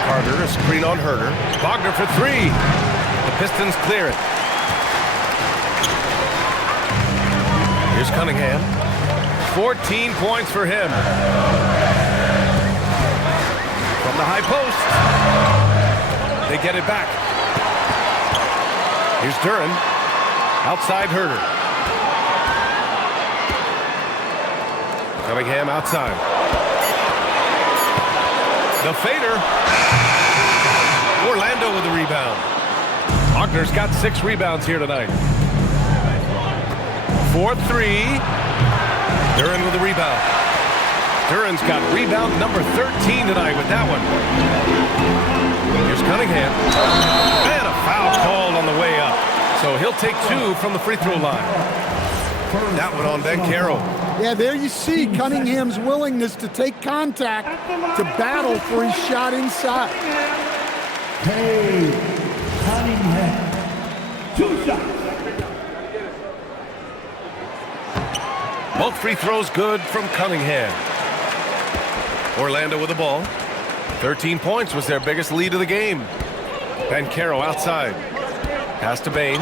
Carter, a screen on Herder. Wagner for 3. The Pistons clear it. Here's Cunningham. 14 points for him. From the high post. They get it back. Here's Duren. Outside Herder. Cunningham outside. The fader. Orlando with the rebound. Wagner's got 6 rebounds here tonight. 4-3. Duren with the rebound. Duren's got rebound number 13 tonight with that one. Here's Cunningham. And a foul called on the way up. So he'll take 2 from the free throw line. That one on Ben Caro. Yeah, there you see Cunningham's willingness to take contact, to battle for his shot inside. Hey, Cunningham. 2 shots. Both free throws good from Cunningham. Orlando with the ball. 13 points was their biggest lead of the game. Ben Caro outside. Pass to Bain.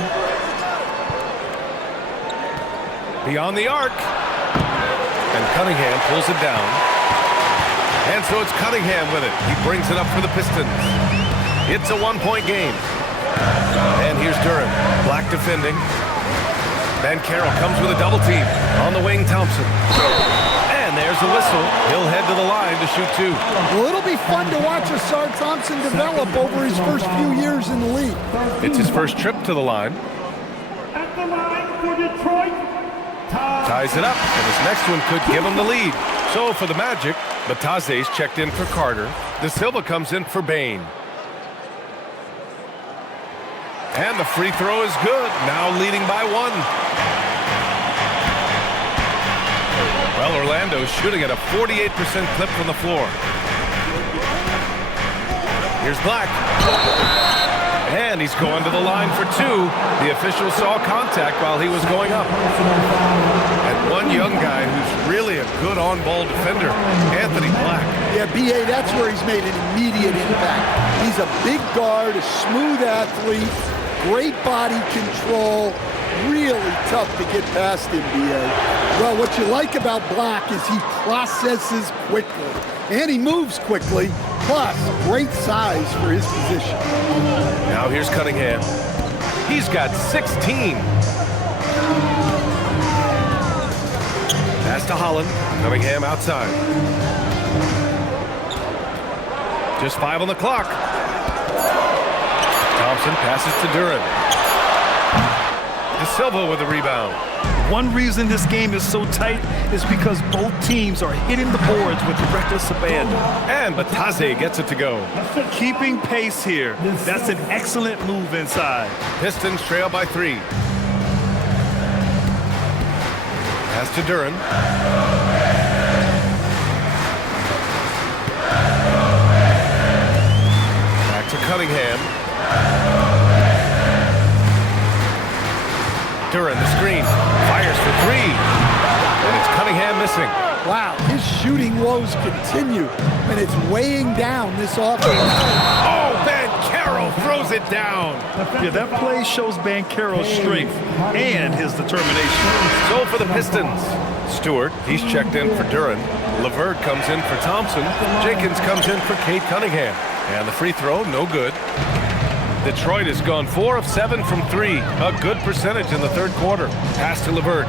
Beyond the arc. And Cunningham pulls it down. And so it's Cunningham with it. He brings it up for the Pistons. It's a 1-point game. And here's Duren. Black defending. Ben Caro comes with a double team. On the wing, Thompson. And there's the whistle. He'll head to the line to shoot 2. Well, it'll be fun to watch Asar Thompson develop over his first few years in the league. It's his first trip to the line. At the line for Detroit. Ties it up, and his next one could give him the lead. So for the Magic, Bataze's checked in for Carter. De Silva comes in for Bain. And the free throw is good. Now leading by 1. Well, Orlando's shooting at a 48% clip from the floor. Here's Black. And he's going to the line for 2. The official saw contact while he was going up. And one young guy who's really a good on-ball defender, Anthony Black. Yeah, B.A., that's where he's made an immediate impact. He's a big guard, a smooth athlete, great body control, really tough to get past him, B.A. Well, what you like about Black is he processes quickly, and he moves quickly, plus great size for his position. Now here's Cunningham. He's got 16. Pass to Holland. Cunningham outside. Just 5 on the clock. Thompson passes to Duren. De Silva with the rebound. One reason this game is so tight is because both teams are hitting the boards with reckless abandon. And Bataze gets it to go. Keeping pace here. That's an excellent move inside. Pistons trail by 3. Pass to Duren. Back to Cunningham. Duren, the screen, fires for 3. And it's Cunningham missing. Wow, his shooting woes continue, and it's weighing down this offense. Oh, Banchero throws it down. Yeah, that play shows Banchero's strength and his determination. So for the Pistons, Stewart, he's checked in for Duran. LeVert comes in for Thompson. Jenkins comes in for Kate Cunningham. And the free throw, no good. Detroit has gone 4 of 7 from 3. A good percentage in the third quarter. Pass to LeVert.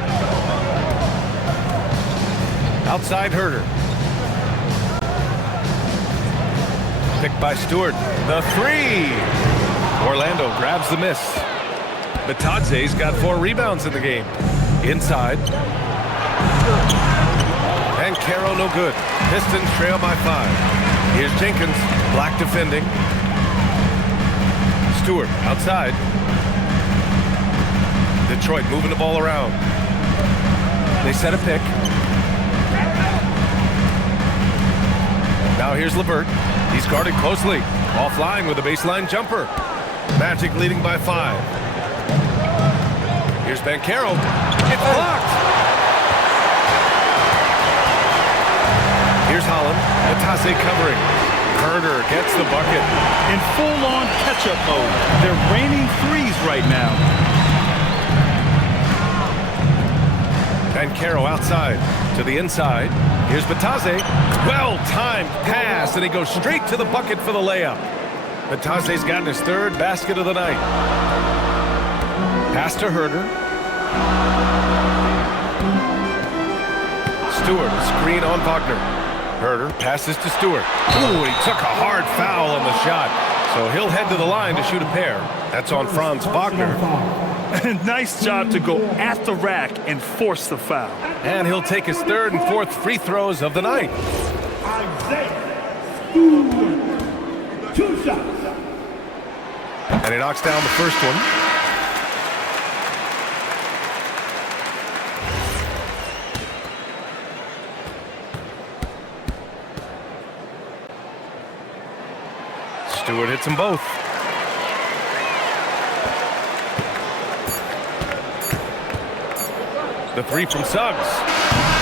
Outside Herter. Picked by Stewart. The 3. Orlando grabs the miss. Batadze's got 4 rebounds in the game. Inside. And Caro no good. Pistons trail by 5. Here's Jenkins. Black defending. Stewart outside. Detroit moving the ball around. They set a pick. Now here's LeVert. He's guarded closely. Offline with a baseline jumper. Magic leading by 5. Here's Banchero. It's blocked. Here's Holland. Batadze covering. Herter gets the bucket. In full-on catch-up mode. They're raining threes right now. Banchero outside to the inside. Here's Batadze. Well-timed pass, and he goes straight to the bucket for the layup. Batadze's gotten his 3rd basket of the night. Pass to Herter. Stewart, screen on Wagner. Herter passes to Stewart. Ooh, he took a hard foul on the shot. So he'll head to the line to shoot a pair. That's on Franz Wagner. Nice job to go at the rack and force the foul. And he'll take his 3rd and 4th free throws of the night. Isaiah Stewart. 2 shots. And he knocks down the first one. Stewart hits them both. The 3 from Suggs.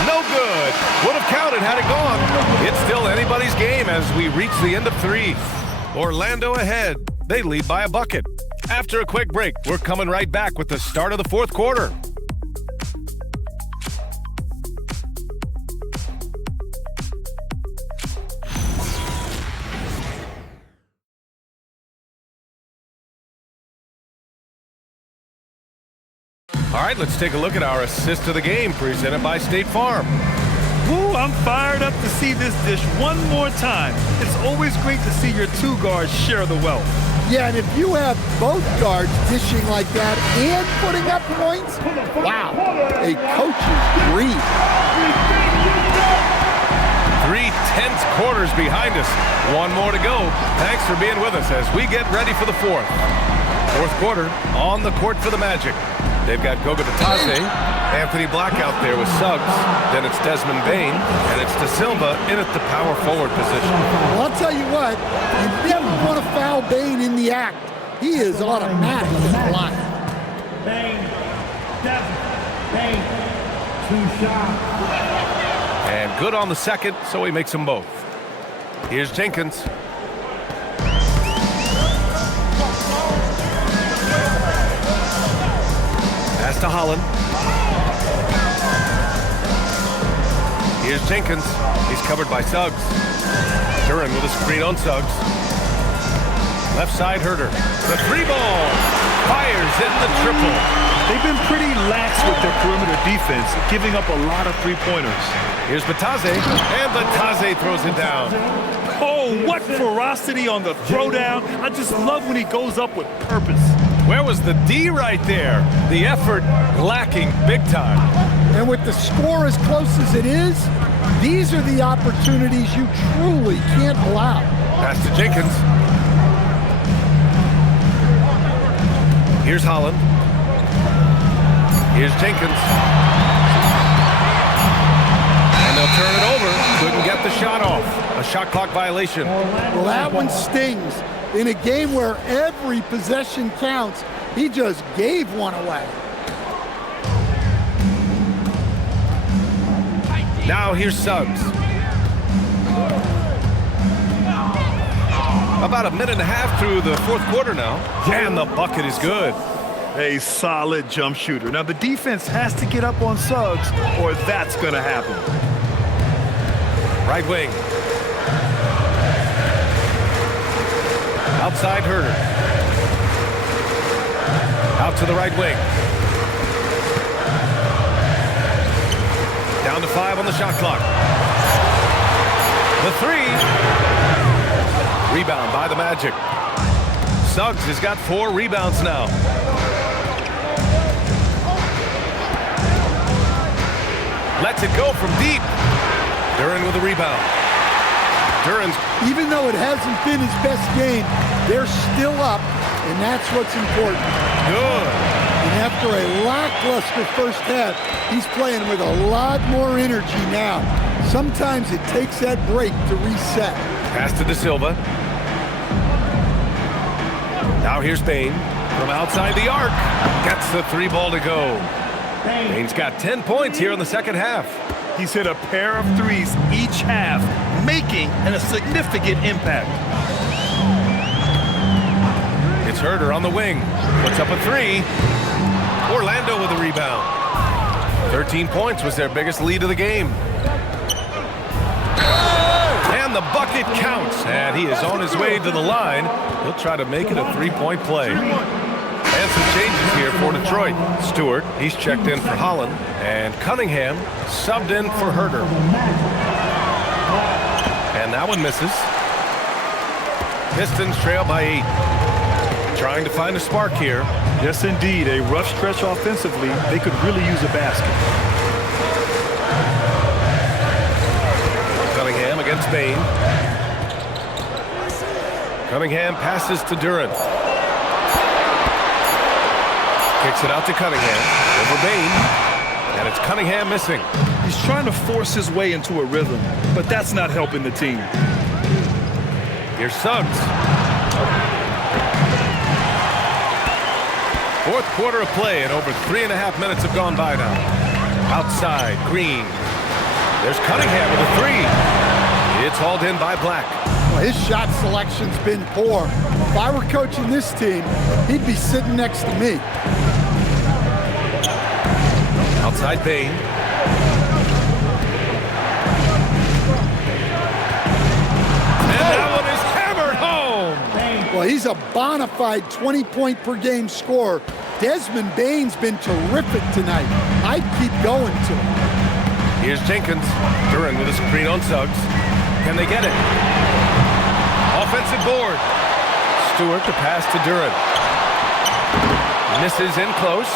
No good. Would have counted had it gone. It's still anybody's game as we reach the end of 3. Orlando ahead. They lead by a bucket. After a quick break, we're coming right back with the start of the 4th quarter. All right, let's take a look at our assist of the game presented by State Farm. Woo, I'm fired up to see this dish one more time. It's always great to see your 2 guards share the wealth. Yeah, and if you have both guards dishing like that and putting up points, wow, a coach's dream. 3 tense quarters behind us. 1 more to go. Thanks for being with us as we get ready for the 4th. 4th quarter on the court for the Magic. They've got Goga Batadze, Anthony Black out there with Suggs. Then it's Desmond Bane, and it's De Silva in at the power forward position. Well, I'll tell you what, you never want to foul Bane in the act. He is automatic at block. Bane. Bane. 2 shots. And good on the second, so he makes them both. Here's Jenkins. Pass to Holland. Here's Jenkins. He's covered by Suggs. Duran with a screen on Suggs. Left side Herter. The 3 ball. Fires in the triple. They've been pretty lax with their perimeter defense, giving up a lot of 3-pointers. Here's Batadze, and Batadze throws it down. Oh, what ferocity on the throwdown. I just love when he goes up with purpose. Where was the D right there? The effort lacking big time. And with the score as close as it is, these are the opportunities you truly can't allow. Pass to Jenkins. Here's Holland. Here's Jenkins. And they'll turn it over. Couldn't get the shot off. A shot clock violation. Well, that one stings. In a game where every possession counts, he just gave one away. Now here's Suggs. About a minute and a half through the fourth quarter now. And the bucket is good. A solid jump shooter. Now the defense has to get up on Suggs or that's going to happen. Right wing. Outside Herder. Out to the right wing. Down to 5 on the shot clock. The 3. Rebound by the Magic. Suggs has got 4 rebounds now. Lets it go from deep. Duren with a rebound. Duren's... Even though it hasn't been his best game, they're still up, and that's what's important. Good. And after a lackluster first half, he's playing with a lot more energy now. Sometimes it takes that break to reset. Pass to De Silva. Now here's Bane from outside the arc. Gets the 3 ball to go. Bane's got 10 points here in the second half. He's hit a pair of threes each half, making a significant impact. It's Herder on the wing. Puts up a 3. Orlando with a rebound. 13 points was their biggest lead of the game. And the bucket counts. And he is on his way to the line. He'll try to make it a 3-point play. And some changes here for Detroit. Stewart, he's checked in for Holland. And Cunningham subbed in for Herder. And that one misses. Pistons trail by 8. Trying to find a spark here. Yes, indeed. A rough stretch offensively. They could really use a basket. Cunningham against Bane. Cunningham passes to Duren. Kicks it out to Cunningham. Over Bane. And it's Cunningham missing. He's trying to force his way into a rhythm, but that's not helping the team. Here's Suggs. Fourth quarter of play, and over 3.5 minutes have gone by now. Outside, Green. There's Cunningham with a 3. It's hauled in by Black. Well, his shot selection's been poor. If I were coaching this team, he'd be sitting next to me. Outside Bane. And that one is hammered home. Well, he's a bona fide 20-point-per-game scorer. Desmond Bane's been terrific tonight. I'd keep going to him. Here's Jenkins. Duren with a screen on Suggs. Can they get it? Offensive board. Stewart to pass to Duren. Misses in close.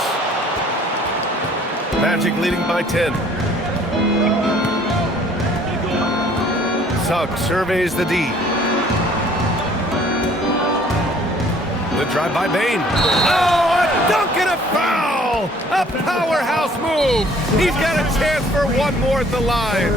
Magic leading by 10. Suggs surveys the D. The drive by Bane. Oh, a dunk and a foul! A powerhouse move. He's got a chance for one more at the line.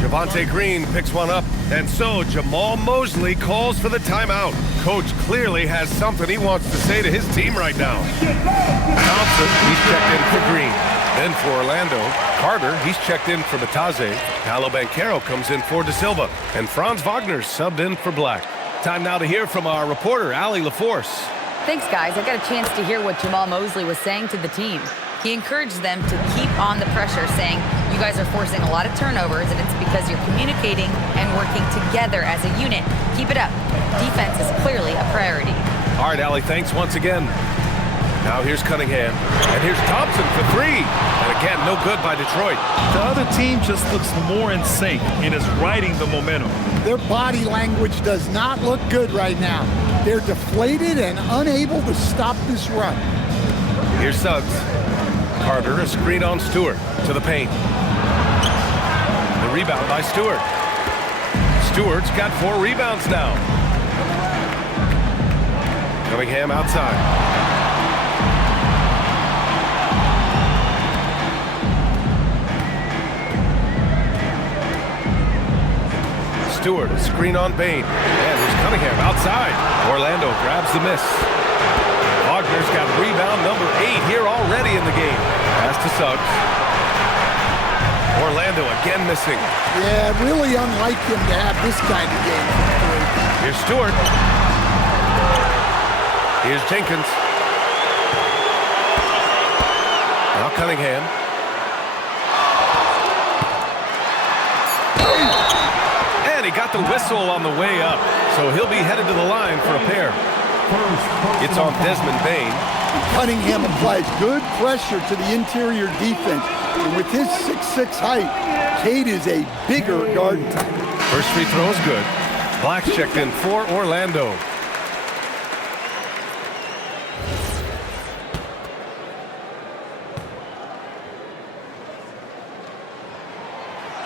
Javonte Green picks one up, and so Jamal Mosley calls for the timeout. Coach clearly has something he wants to say to his team right now. Thompson, he's checked in for Green. Then for Orlando, Carter, he's checked in for Bataze. Paolo Banchero comes in for De Silva. And Franz Wagner subbed in for Black. Time now to hear from our reporter, Allie LaForce. Thanks, guys. I got a chance to hear what Jamal Mosley was saying to the team. He encouraged them to keep on the pressure, saying, you guys are forcing a lot of turnovers, and it's because you're communicating and working together as a unit. Keep it up. Defense is clearly a priority. All right, Allie, thanks once again. Now here's Cunningham, and here's Thompson for 3. And again, no good by Detroit. The other team just looks more in sync and is riding the momentum. Their body language does not look good right now. They're deflated and unable to stop this run. Here's Suggs. Carter, a screen on Stewart to the paint. The rebound by Stewart. Stewart's got 4 rebounds now. Cunningham outside. Stewart, a screen on Bane. And there's Cunningham outside. Orlando grabs the miss. Wagner's got rebound number 8 here already in the game. Pass to Suggs. Orlando again missing. Yeah, really unlike him to have this kind of game from three. Here's Stewart. Here's Jenkins. Now Cunningham. And he got the whistle on the way up, so he'll be headed to the line for a pair. It's on Desmond Bain. Cunningham applies good pressure to the interior defense. And with his 6'6" height, Cade is a bigger guard type. First free throw is good. Black's checked in for Orlando.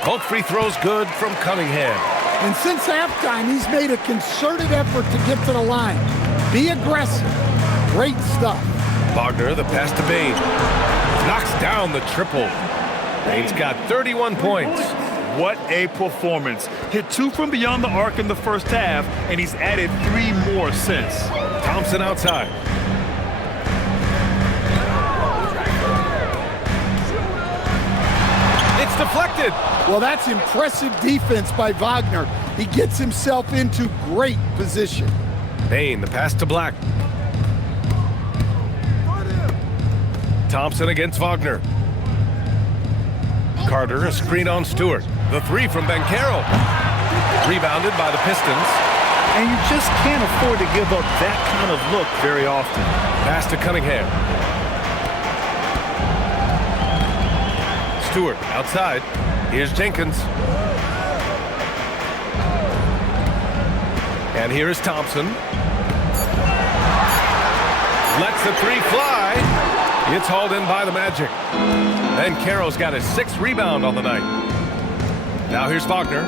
Both free throws good from Cunningham. And since halftime, he's made a concerted effort to get to the line. Be aggressive. Great stuff. Wagner, the pass to Bain. Knocks down the triple. Bain's got 31 points. What a performance. Hit 2 from beyond the arc in the first half, and he's added 3 more since. Thompson outside. It's deflected. Well, that's impressive defense by Wagner. He gets himself into great position. Bain, the pass to Black. Thompson against Wagner. Carter, a screen on Stewart. The 3 from Banchero. Rebounded by the Pistons. And you just can't afford to give up that kind of look very often. Pass to Cunningham. Stewart outside. Here's Jenkins. And here is Thompson. Lets the 3 fly. It's hauled in by the Magic. Banchero's got his 6th rebound on the night. Now here's Wagner.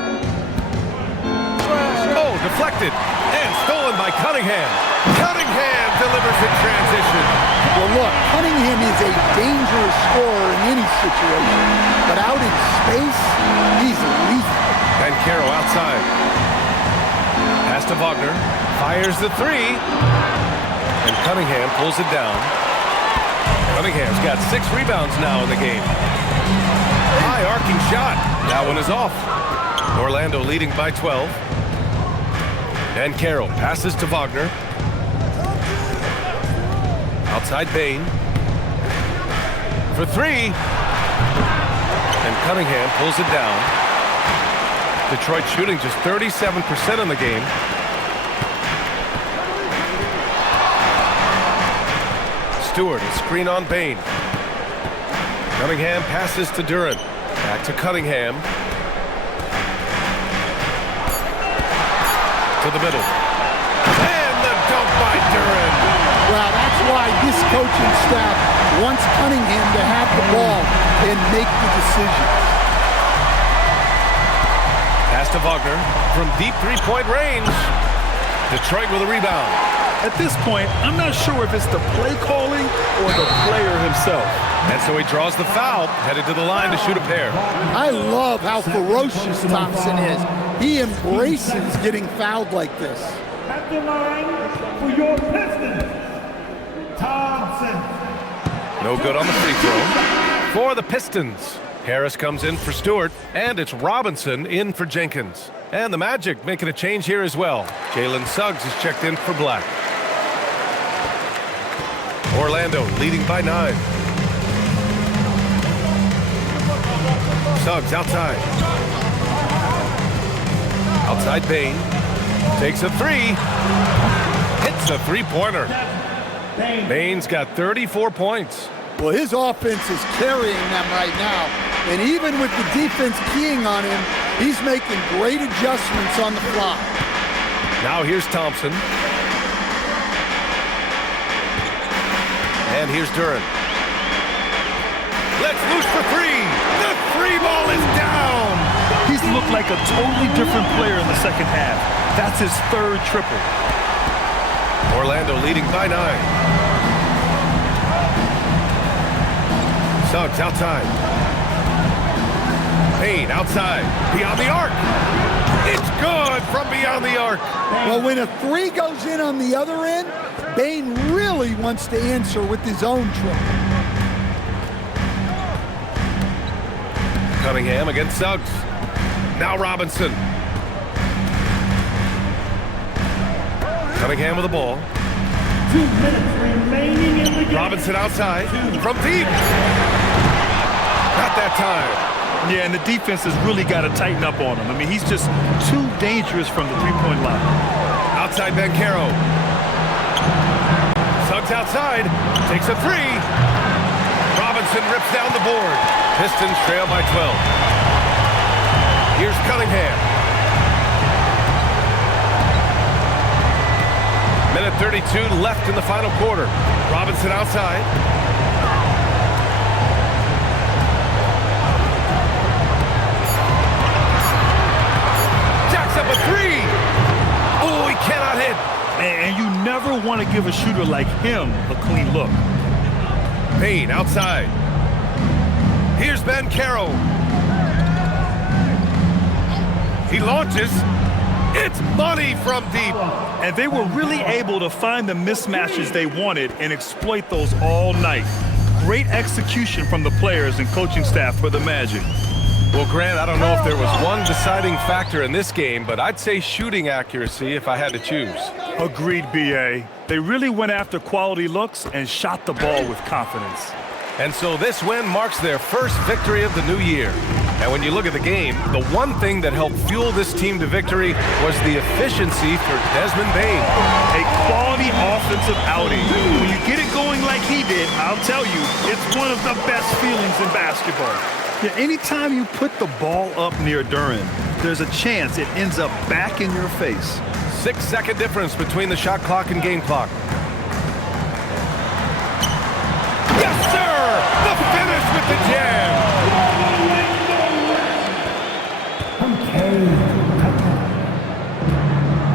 Oh, deflected and stolen by Cunningham. Cunningham delivers in transition. Well, look, Cunningham is a dangerous scorer in any situation, but out in space, he's lethal. Banchero outside. Pass to Wagner. Fires the 3. And Cunningham pulls it down. Cunningham's got 6 rebounds now in the game. High arcing shot. That one is off. Orlando leading by 12. Banchero passes to Wagner. Outside Bain. For 3. And Cunningham pulls it down. Detroit shooting just 37% in the game. Stewart, a screen on Bain. Cunningham passes to Duran. Back to Cunningham. To the middle. And the dunk by Duran. Well, that's why this coaching staff wants Cunningham to have the ball and make the decisions. Pass to Wagner from deep 3-point range. Detroit with a rebound. At this point, I'm not sure if it's the play calling or the player himself. And so he draws the foul, headed to the line to shoot a pair. I love how ferocious Thompson is. He embraces getting fouled like this. At the line for your Pistons, Thompson. No good on the free throw. For the Pistons, Harris comes in for Stewart, and it's Robinson in for Jenkins. And the Magic making a change here as well. Jalen Suggs is checked in for Black. Orlando leading by 9. Suggs outside. Outside Bain. Takes a 3. Hits a 3-pointer. Bain's got 34 points. Well, his offense is carrying them right now. And even with the defense keying on him, he's making great adjustments on the fly. Now here's Thompson. And here's Duran. Let's loose for 3. The 3 ball is down. He's looked like a totally different player in the second half. That's his 3rd triple. Orlando leading by 9. Suggs outside. Bain outside. Beyond the arc. It's good from beyond the arc. Well, when a 3 goes in on the other end, Bain really wants to answer with his own triple. Cunningham against Suggs. Now Robinson. Cunningham with the ball. 2 minutes remaining in the game. Robinson outside from deep. Not that time. Yeah, and the defense has really got to tighten up on him. I mean, he's just too dangerous from the three-point line. Outside Banchero. Suggs outside. Takes a three. Robinson rips down the board. Pistons trail by 12. Here's Cunningham. Minute 32 left in the final quarter. Robinson outside. Jacks up a three. Oh, he cannot hit. And you never want to give a shooter like him a clean look. Payne outside. Here's Banchero. He launches. It's money from deep. And they were really able to find the mismatches they wanted and exploit those all night. Great execution from the players and coaching staff for the Magic. Well, Grant, I don't know if there was one deciding factor in this game, but I'd say shooting accuracy if I had to choose. Agreed, B.A. They really went after quality looks and shot the ball with confidence. And so this win marks their first victory of the new year. And when you look at the game, the one thing that helped fuel this team to victory was the efficiency for Desmond Bane. A quality offensive outing. When you get it going like he did, I'll tell you, it's one of the best feelings in basketball. Yeah, anytime you put the ball up near Duren, there's a chance it ends up back in your face. 6-second difference between the shot clock and game clock. Yes, sir! The finish with the jam!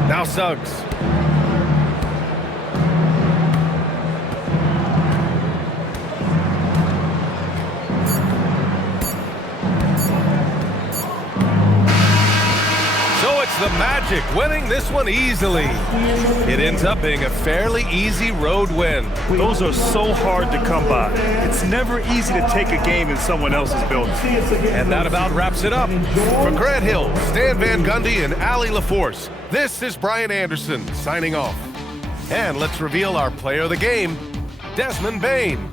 Now Suggs. So it's the Magic winning this one easily. It ends up being a fairly easy road win. Those are so hard to come by. It's never easy to take a game in someone else's building. And that about wraps it up. For Grant Hill, Stan Van Gundy, and Allie LaForce, this is Brian Anderson signing off. And let's reveal our player of the game, Desmond Bane.